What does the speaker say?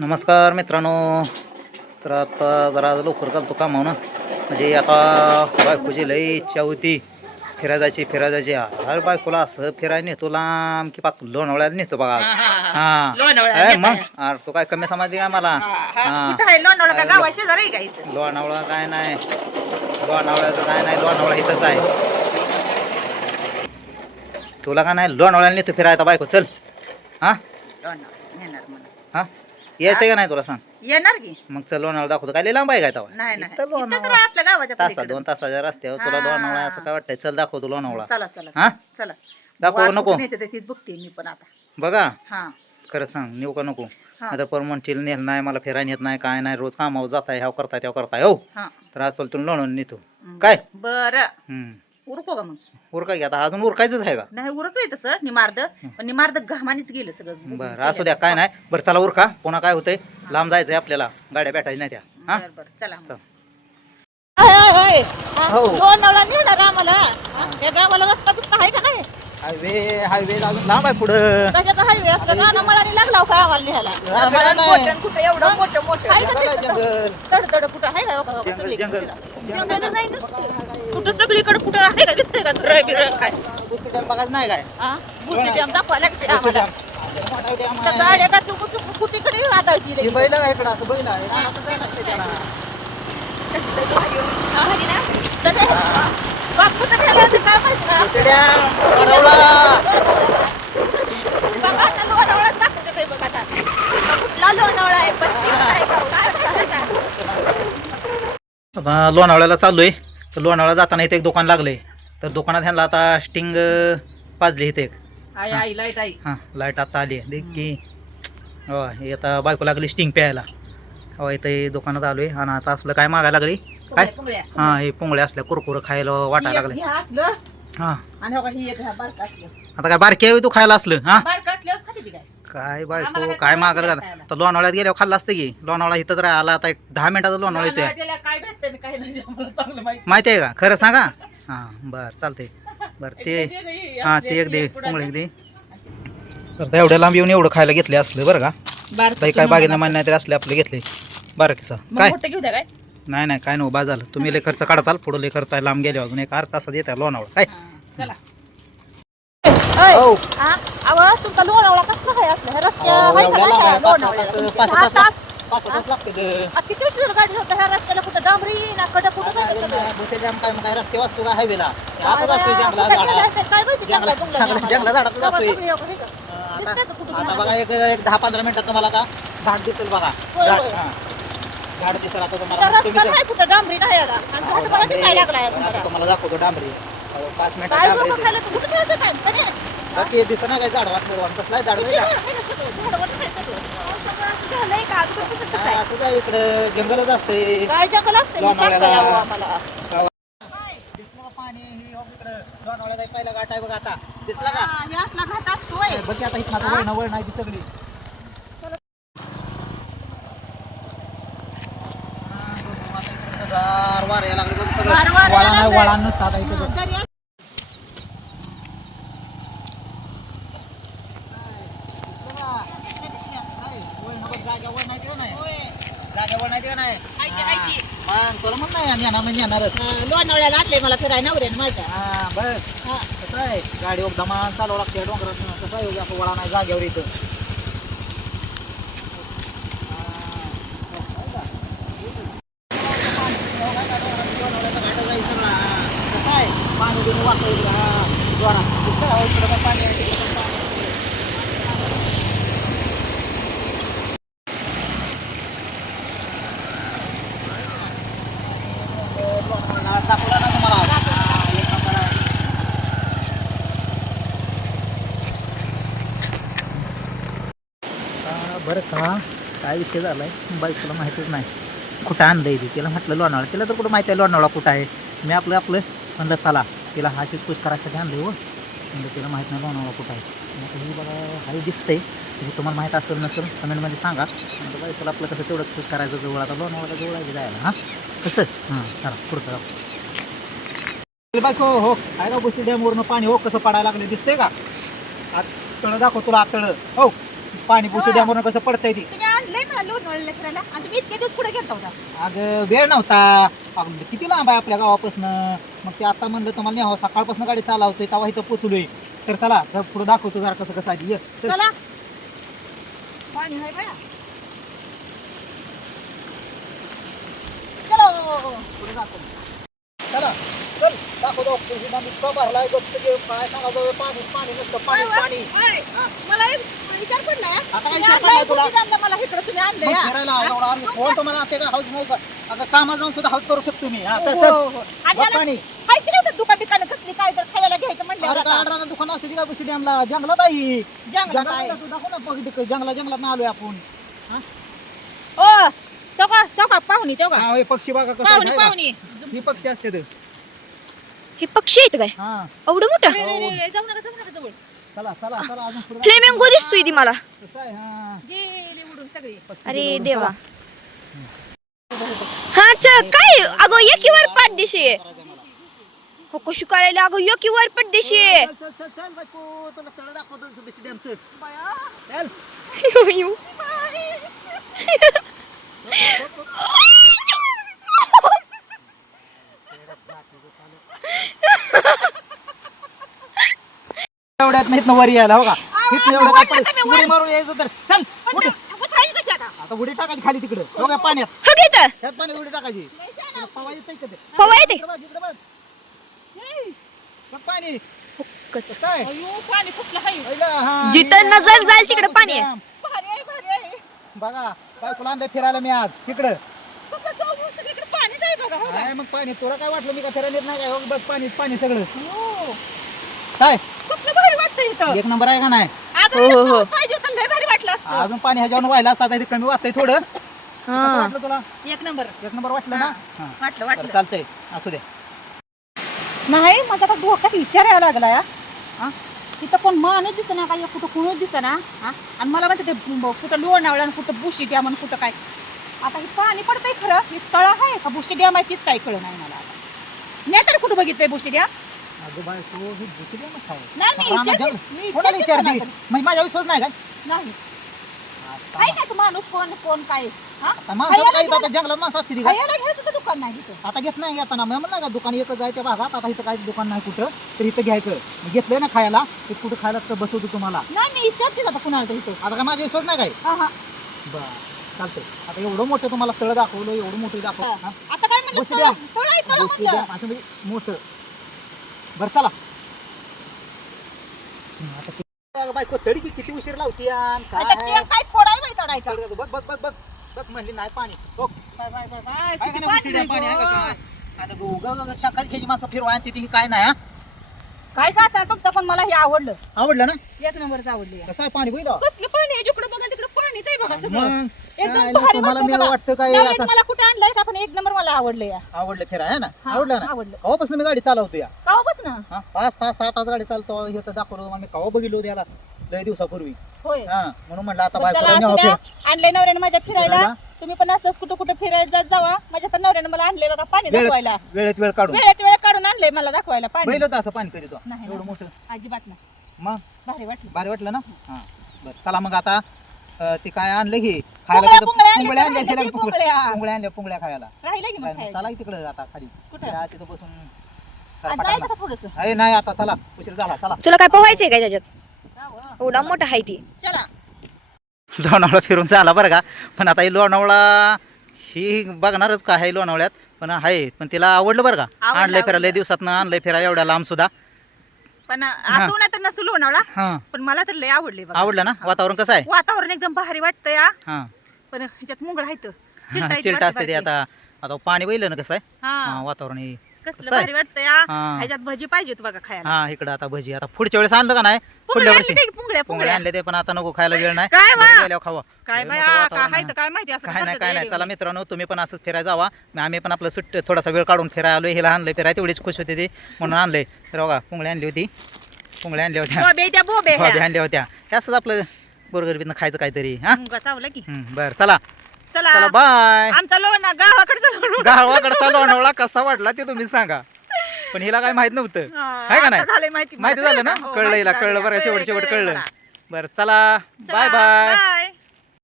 नमस्कार मित्रांनो. तर आता जरा लवकर चालतो कामावर ना. म्हणजे आता बायकोची लई इच्छा होती फिरायला जायची फिरायला जायची अरे बायकोला असं फिरायला नेतो लांब की पाक लोणावळ्याला नेतो बघा आज. हा लोणावळ्याला. मग? अरे तो काय कमी समाधी का मला? हा कुठं आहे? लोणावळा का गावा शेजारी आहे का इथं? लोणावळा काय नाही. लोणावळ्याचं काय नाही. लोणावळा इथंच आहे. तुला का नाही? लोणावळ्याला नेतो फिरायला. बायको चल. हा? लोणावळा येणार मला हा? यायचं का नाही तुला सांग? येणार की? मग चल लोणावळा दाखवतो. काय लय लांब आहे काय तवा नाही नाही. इथं इथं तर लोणावळा. आपल्या गावाच्या तासा पलीकडं. दोन तासाच्या रस्त्यावर तुला. लोणावळा असं काय वाटतंय? चल दाखवतो लोणावळा. चला चला हा? चला. दाखवू नको? कुठून येते ते तीच बघते मी पण आता. बघा. हा. खरं सांग नेऊ का नको? हा. आता पर म्हणशील नेल नाही मला फिरायला येत नाही काय नाही रोज कामावर जाताय ह्याव करताय त्याव करताय हो? हा. तर आज तुला तुम्ही लोणवून नेतो हम्म. काय? बरं. हम्म. उरको का मग? उरका की आता? अजून उरकायचंच आहे का? नाही उरकलंय तसं. निमार्द. पण निमार्द घामानीच गेलं सगळं. बरं असू द्या काय नाही. बरं चला उरका. पुन्हा काय होतंय? लांब जायचंय आपल्याला. गाड्या भेटायच्या नाही त्या. हा? बरं बरं. चला मग. चल. हा, नेणार आम्हाला हा, या गावाला रस्ता बिस्ता आहे का नाही? हायवे हायवे अजून लांब आहे पुढं कशाचा हायवे असला राणा मळानी लागला का आम्हाला लिहायला नाही. कुठं एवढं मोठं मोठं आहे का तिथं? जंगल तड कुठं आहे का हो? जंगल, सगळीकडे जंगल. जंगल नाही नुसतं. कुठं सगळीकडे कुठं आहे का दिसतंय का घर बिर काय दुसरं डॅम बघायचं नाही काय हा डॅम दाखवा लागते आम्हाला. डॅम. मोठा डॅम त्या आहे. गाड्या का चुकू चुकू कुठीकडे आदळती हे लई. बैल आहे इकडं असं बैल आहे आता जायला लागतंय त्याला. कसलं भारी हो. भारी ना? तर ते, बाप कुठं आता लोणावळाच दाखवते ते बघ आता. कुठला लोणावळा आहे आहे लोणावळ्याला तर लोणावळा जाताना इथे एक दुकान लागले तर दुकानात ह्यांना आता स्टिंग पाजली इथे एक. लाइट आई हां लाइट आता आली आहे. देख की. हो हे आता बायको लागली स्टिंग प्यायला. हो इथे दुकानात आलोय. आणि आता असलं काय मागायला लागली? काय? हां हे पुंगळे असल्या कुरकुर खायला वाटायला लागले हे. असलं हां आणि हो का ही एक बारक असलं. आता काय बारकी आहे तू खायला असलं हां? बारक असल्यावर खाते ती काय? बायको काय मागायला खायला. का तर लोणावळ्यात गेल्यावर खाल्लं असतं की? लोणावळा इथंच राहिला आता एक दहा मिनिटाचा लोणावळा येतोय त्याला काय भेटतं आणि काय नाही आम्हाला चांगलं माहिती माहिती आहे का? खरं सांगा? हां बरं चालतंय. बरं ते दे ही, हां ते एक दे पुढं एक दे. तर एवढ्या लांब येऊन एवढं खायला घेतले असलं बरं का? ताई काय बागेनं मान्य नाही तरी असले आपले घेतले. बरं किसा मग काय? मोठं घेऊ द्या काय? नाही नाही काय नको बा झालं तुम्ही लय खर्च काढा चाल पुढं लय खर्च आहे लांब गेले अजून एक अर्धा तासात येत आहे लोणावळा काय चला तुमचा लोणावळा कसला काय असलं हे रस्त्या अहो, माहिती एवढ्या नाही लांब का आहे, पाच- लोणावळ्याला? पाच- तुमची पाच- सहा पाच- तास पाच तास लागते गं. आ, किती उशीर गाडी जातं ह्या रस्त्याला कुठं डांबरी ना कडं कुठं काय मग रस्ते वाचतो का हायवेला आता जातोय जंगला झाडा असेल, काय माहिती जंगला- जंगलात गुंगलात जंगला- आम्हाला. जंगला झाडात जातोय. सगळी एवढं, हे का? दिसतंय का कुठं आता? बघा एक एक दहा पंधरा मिनिटात तुम्हाला आता झाड दिसेल बघा होय, झाड होय. हां. झाड आता तुम्हाला रस्ता तुम्ही नाही कुठं डांबरी नाही याला. आणि झाड बघा किती काय लागलाय आता तुम्हाला. तुम्हाला दाखवतो डांबरी अहो, पाच मिनिटात काय डांबरी डोकं खायला तर कुठं खेळतं काय? तरी आहे. बाकी दिसत नाही काय झाड वाटलं झाड किती झाड आहे ना सगळं? झाडावर काय सगळं? अहो, सगळं असं झालंय का? अगोदर कुठं कसं आहे? असं इकडं जंगलच असते काय जंगल असते लोणावळ्याला. आम्हाला दिसलं का पाणी हे हो इकडं पहिला घाट आहे बघा आता दिसला का हा, हे असला घाट असतोय बघ की आता इथं वळण वळण आहे ती सगळी गार वार यायला लागले बघ सगळं. गार वार यायला वळण आहे, लागलंय. वळण नुसतं आता इथं बघ. घरी जाग्यावर नाही का नाही जाग्यावर नाही का नाही हाय की, हाय की. हा, मग तुला म्हण नाही येणार म्हणजे येणारच. हा, लोणावळ्याला आणले मला फिरायला नवऱ्याने माझ्या. हा हा. कसं आहे? गाडी लागते डोंगरात. कसं आहे? वळा नाही जागेवर इथं कसं आहे पाणी बिणी वाटतं इकडं हा इकडं पण पाणी दाखवला ना तुम्हाला बरं का? काय विषय झाला आहे बाईकला माहितीच नाही. कुठं आणलं आहे तिला म्हटलं लोणावळा. तिला तर कुठं माहिती आहे लोणावळा कुठं आहे? मी आपलं आपलं म्हणलं चला तिला हाशीच पूस करायसाठी आणलं हो. म्हणजे तिला माहीत नाही लोणावळा कुठं आहे. मग ही बघा हरी दिसते म्हणजे तुम्हाला माहीत असेल नसेल कमेंटमध्ये सांगा. म्हणजे तुला आपलं कसं तेवढंच पूस करायचं जवळ. आता लोणावळा जवळ आहे जायला हां? कसं? हां चला पुढं जाऊ बायको हो आहे ना बुशी डॅमवरनं पाणी हो कसं पडायला लागले दिसते का? आत तळं दाखव तुला आत तळं. हो. पाणी पुसू द्या म्हणून कसं पडतंय ती. तुम्ही आणलंय मला लोणावळ्याला फिरायला आणि तुम्ही इतके दिवस पुढे होता. अगं वेळ नव्हता. अगं किती लांब आहे आपल्या गावापासून? मग ते आता म्हणलं तुम्हाला न्यावं सकाळपासून गाडी चालवतोय तेव्हा इथं पोचलोय. तर चला तर पुढे दाखवतो जरा कसं कसं ये, चल. चला. पाणी बाया चलो पुढे. चला चल दाखवतो तुझी भरलाय काय पाणी पाणी नुसतं पाणी पाणी. ओय, मला एक विचार पडलाय आता काय तुम्ही विचार आणलंय पडलाय तुला? कुठे आणलं मला इकडं तुम्ही आणलंय मग हा? फिरायला हा? एवढा अरे कोण तुम्हाला ते काय हाऊस नव्हतं आता कामात जाऊन सुद्धा हाऊस करू शकतो मी आता हो, हो. आणि बघ याला पाणी माहिती नव्हतं दुकान बिकानं कसली काय तर खायला घ्यायचं म्हणल्यावर अरे आता. दुकान असते का बशी डॅमला जंगलात आहे जंगलात आहे. जंगलात तू दाखव ना बघ जंगला जंगलात आलोय आपण ओ तेव्हा तेव्हा पाहुणी तेव्हा हा, हे पक्षी बघा कसं पाहुणी आहे का? ही पक्षी असते ते. हे पक्षी आहेत काय हा एवढं मोठं रे, रे, रे, जाऊ नका जाऊ नका जवळ फ्लेमिंगो दिसतोय ती मला. हा. अरे देवा. हा च काय? अगं एकीवर पाठदेशी आहे हो कशी करायला? अगं एकीवर पाठदेशी आहे चल चल चल चल बायको तुला स्थळ दाखवतो बशी डॅमचं बाया. चल एवढ्यात नाहीत ना वर यायला हो का? इथनं एवढं काय पडलं. उडी मारून यायचं तर. चल उठ. आता? आता उडी टाकायची खाली तिकडे. हो का पाण्यात? हो घे इथं. त्यात पाण्यात उडी टाकायची. तुला पवा येतंय का ते? पवा येते? इकडं बघ, इकडं बघ. बघ पाणी. कसं आहे? पहिलं, हा, जिथं नजर जाईल तिकडं पाणी आहे. भारी आहे भारी आहे. बघा बायकोला आणलंय फिरायला मी आज. तिकडं. हो? काय मग पाणी. तुला काय वाटलं मी का फिरायला येत नाही काय हो, बघ पाणी पाणी सगळं. काय वाटतं इथं. एक नंबर आहे का नाही? आता हो, हो, हो. पाऊस पाहिजे होतं लय भारी वाटलं असतं. अजून पाणी ह्याच्यावर व्हायला असतात कमी वाटतंय थोडं. कसं हा वाटलं तुला? एक नंबर. एक नंबर वाटलं ना? हा. वाटलं बरं, वाटलं. चालतंय. असू दे. नाही माझा आता डोक्यात विचार यायला लागला या हा? तिथं कोण माणूस दिसत ना काय कुठं कुणूच दिसत ना हा? आणि मला म्हणते ते ब- कुठं लोणावळा आणि कुठं बुशी डॅम आणि कुठं काय. आता हे पाणी पडतंय खरं. हे तळ आहे का बुशी डॅम आहे तीच काही कळलं नाही मला आता. मी तरी कुठं बघितलंय बुशी डॅम अगं ही द्या. नाही, मी आता विचारते- कोणाला कोणाला माझ्या विश्वास नाही काय नाही. आता- काय काय तो माणूस कोण कोण काय? हा? आता काय आता जंगलात माणसं असते ती काय खायला घ्यायचं तर दुकान नाही तिथं. आता घेत नाही मी म्हणलं का दुकान एकच आहे त्या भागात आता इथं काहीच दुकान नाही कुठं तर इथं घ्यायचं. मग घेतलंय ना खायला ते कुठं खायला तर बसवतो तुम्हाला. नाही मी विचारते आता कुणाला तर इथं. आता काय माझा विश्वास नाही काय? हा हा. बरं चालतंय. आता एवढं मोठं तुम्हाला स्थळ दाखवलं एवढं मोठं दाखवलं हा? आता काय म्हणलं? बुशी डॅम. तळ- तळ आहे, तळ गोष्टी म्हणलं. द्या, असं म्हणजे मोठं. बरं चला. आता बायको चढी की किती उशीर लावती यान, काय? आता आहे बाई चढायचा? चढ, बघ बघ बघ बघ. बघ म्हणली नाही पाणी. बघ. बाय, बाय, बाय, बाय, काय किती नाही पाणी गं. माणसं तिथे काय नाही हा? काय का असं तुमचं पण मला हे आवडलं. आवडलं ना? एक नंबरच आवडलं कसं आहे पाणी बघितलं? कसलं पाणी आहे? जिकडे पाणीच आहे बघा सगळं. मग? एकदम काय भारी तुम्हाला वाटतं मी बघा. वाटतं काय नवऱ्याने असं? मला कुठे आणलंय का पण एक नंबर मला आवडलं या. आवडलं फिरा आहे ना? हा, आवडलं ना? आवडलं. कवापासून मी गाडी चालवतो या. का बस ना हा पाच तास सहा तास गाडी चालतो. हे तर दाखवलं मी कवा बघितलो याला? लय दिवसापूर्वी. होय. हा म्हणून म्हणलं आता बरं, चला बायकोला असू न्यावं द्या. फिर आणलंय नवऱ्याने माझ्या फिरायला? फिरायला? तुम्ही पण असंच कुठं कुठं फिरायला जात जावा. माझ्या तर नवऱ्याने मला आणलंय बघा पाणी दाखवायला. वेळेत वेळेत वेळ काढून. वेळेत वेळ काढून आणलंय मला दाखवायला पाणी. तर असं पाणी कधी तो नाही, एवढं नाही. मोठं. अजिबात नाही. मग? भारी वाटलं. भारी वाटलं ना? हा बरं. चला मग आता अं, ते काय आणलं की पुंगळ्या- तिथं पुंगळ्या आणल्या पुंगळ्या तर आणल्या आणल्या तिला की पुंगळ्या. पुंगळ्या. पुंगळ्या आणल्या पुंगळ्या खायला. राहिलं की मग खायला. चला तिकडे आता खाली. कुठं? तिथं बसून आणि सरपटाला. जायचं का थोडस? अरे नाही आता चला. उशीर झाला चला. तुला काय पोहायचंय काय त्याच्यात? एवढा मोठा आहे ती. चला. लोणावळा फिरून झाला बरं का. पण आता ही लोणावळा ही बघणारच का आहे लोणावळ्यात. पण आहे पण तिला आवडलं बरं का. आणलंय फिरायला. दिवसात आणलंय फिरायला एवढ्या लांब सुद्धा. पण असू ना तर नसू लोणावळा. हा. पण मला तर लय आवडले बघा. आवडलं ना? वातावरण कसं आहे? वातावरण एकदम भारी वाटतं या हा. पण ह्याच्यात मुंगळ आहेत. हा, चिलटा असते ते आता. आता पाणी बघितलं ना कसं आहे? हा. हा वातावरण हे कसलं? भारी वाटतं या हा. ह्याच्यात भजी पाहिजेत बघा खायला. हा इकडं आता भजी आता पुढच्या वेळेस आणलं का नाही? पुंगळ्या पुढल्या वर्षी. आणले ते पुंगळ्या पुंगळे पुंगळ्या आणले ते पण आता नको खायला वेळ नाही. काय? घरी गेल्यावर खावा. काय लय बाया मोठं काय वातावरण आहे आहे. तर काय माहिती असं काय नाही काय नाही. चला मित्रांनो तुम्ही पण असंच फिरायला जावा. मग आम्ही पण आपलं सुट्ट थोडासा वेळ काढून फिरायला आलोय. हिला आणलंय फिरायला तेवढीच खुश होते ते. म्हणून आणलंय. तर बघा पुंगळे आणली होती. पुंगळे आणल्या होत्या. बोबे त्या बोबे ह्या. भाभी आणल्या होत्या. हे असंच आपलं गोरगरबीनं खायचं काहीतरी हा? मुंगा चावलं की. हम्म, बरं चला. चला. चला बाय आमचा लोणा गावाकडचा लोणा. गावाकडे चालू अनवळा कसा वाटला ते तुम्ही सांगा. पण हिला काय माहीत नव्हतं. आहे का नाही? माहिती. माहिती झालं ना? हो, कळलं हिला कळलं. बरं शेवट शेवट कळलं. बरं चला. Bye bye